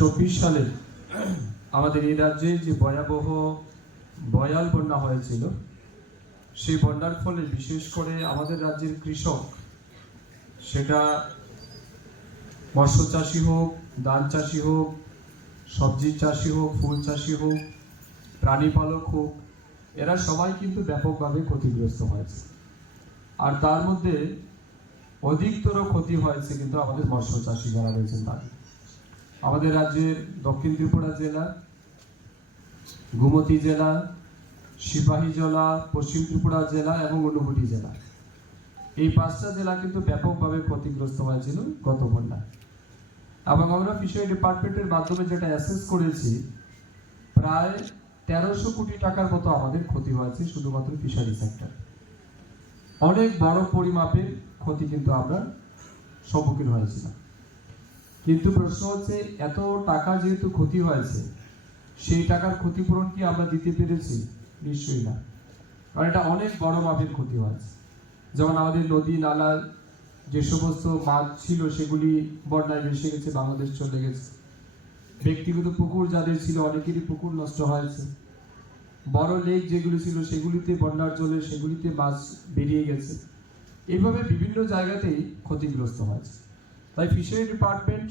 চব্বিশ সালে আমাদের এই রাজ্যে যে ভয়াবহ বয়াল বন্যা হয়েছিল, সেই বন্যার ফলে বিশেষ করে আমাদের রাজ্যের কৃষক, সেটা মৎস্য চাষি হোক, ধান চাষি হোক সবজি চাষি হোক, ফুল চাষি হোক, প্রাণী পালক হোক, এরা সবাই কিন্তু ব্যাপকভাবে ক্ষতিগ্রস্ত হয়েছে। আর তার মধ্যে অধিকতর ক্ষতি হয়েছে কিন্তু আমাদের মৎস্য চাষি যারা রয়েছেন তাদের। আমাদের রাজ্যের দক্ষিণ ত্রিপুরা জেলা, গোমতী জেলা, সিপাহী জেলা, পশ্চিম ত্রিপুরা জেলা এবং অনুভূতি জেলা। এই পাঁচটা জেলা কিন্তু ব্যাপকভাবে ক্ষতিগ্রস্ত হয়েছিল গত বন্যায় এবং আমরা ফিশারি ডিপার্টমেন্টের মাধ্যমে যেটা অ্যাসেস করেছি, প্রায় তেরোশো কোটি টাকার মতো আমাদের ক্ষতি হয়েছে শুধুমাত্র ফিশারি সেক্টর। অনেক বড় পরিমাপের ক্ষতি কিন্তু আমরা সম্মুখীন হয়েছিলাম। কিন্তু প্রশ্ন হচ্ছে, এত টাকা যেহেতু ক্ষতি হয়েছে, সেই টাকার ক্ষতিপূরণ কি আমরা দিতে পেরেছি? নিশ্চয়ই না। কারণ এটা অনেক বড় মাপের ক্ষতি হয়েছে। যেমন আমাদের নদী, নালা, যে সমস্ত মাছ ছিল, সেগুলি বন্যায় ভেসে গেছে, বাংলাদেশ চলে গেছে। ব্যক্তিগত পুকুর যাদের ছিল, অনেকেরই পুকুর নষ্ট হয়েছে। বড় লেক যেগুলি ছিল, সেগুলিতে বন্যার জলে, সেগুলিতে মাছ বেরিয়ে গেছে। এইভাবে বিভিন্ন জায়গাতেই ক্ষতিগ্রস্ত হয়েছে। তাই ফিশারি ডিপার্টমেন্ট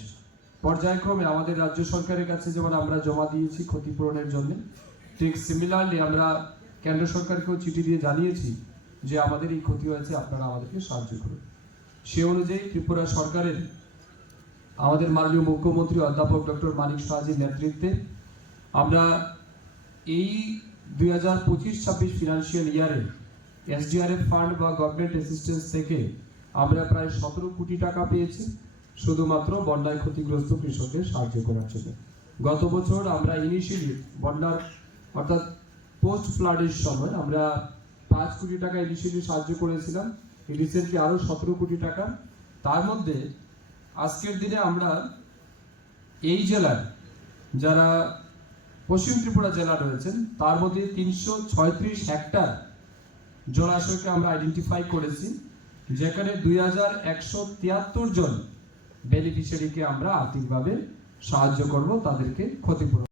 পর্যায়ক্রমে আমাদের রাজ্য সরকারের কাছে যেমন আমরা জমা দিয়েছি ক্ষতিপূরণের জন্য, ঠিক সিমিলারলি আমরা কেন্দ্র সরকারকেও চিঠি দিয়ে জানিয়েছি যে আমাদের এই ক্ষতি হয়েছে, আপনারা আমাদেরকে সাহায্য করুন। সে অনুযায়ী ত্রিপুরা সরকারের আমাদের মাননীয় মুখ্যমন্ত্রী অধ্যাপক ডক্টর মানিক সাহাজির নেতৃত্বে আমরা এই দুই হাজার পঁচিশ ছাব্বিশ ফিনান্সিয়াল ইয়ারে এসডিআরএফ ফান্ড বা গভর্নমেন্ট অ্যাসিস্ট্যান্স থেকে আমরা প্রায় সতেরো কোটি টাকা পেয়েছি। শুধুমাত্র বন্যায় ক্ষতিগ্রস্ত কৃষকদের সাহায্য করার জন্য। গত বছর আমরা ইনিশিয়ালি বন্যার, অর্থাৎ পোস্ট ফ্লাডের সময় আমরা পাঁচ কোটি টাকা ইনিশিয়ালি সাহায্য করেছিলাম। রিসেন্টলি আরও সতেরো কোটি টাকা। তার মধ্যে আজকের দিনে আমরা এই জেলার যারা পশ্চিম ত্রিপুরা জেলা রয়েছেন, তার মধ্যে তিনশো ছয়ত্রিশ হেক্টর জলাশয়কে আমরা আইডেন্টিফাই করেছি, যেখানে দুই হাজার একশো তিয়াত্তর জন বেনিফিশিয়ারিকে আমরা আর্থিকভাবে সাহায্য করব তাদেরকে ক্ষতিপূরণ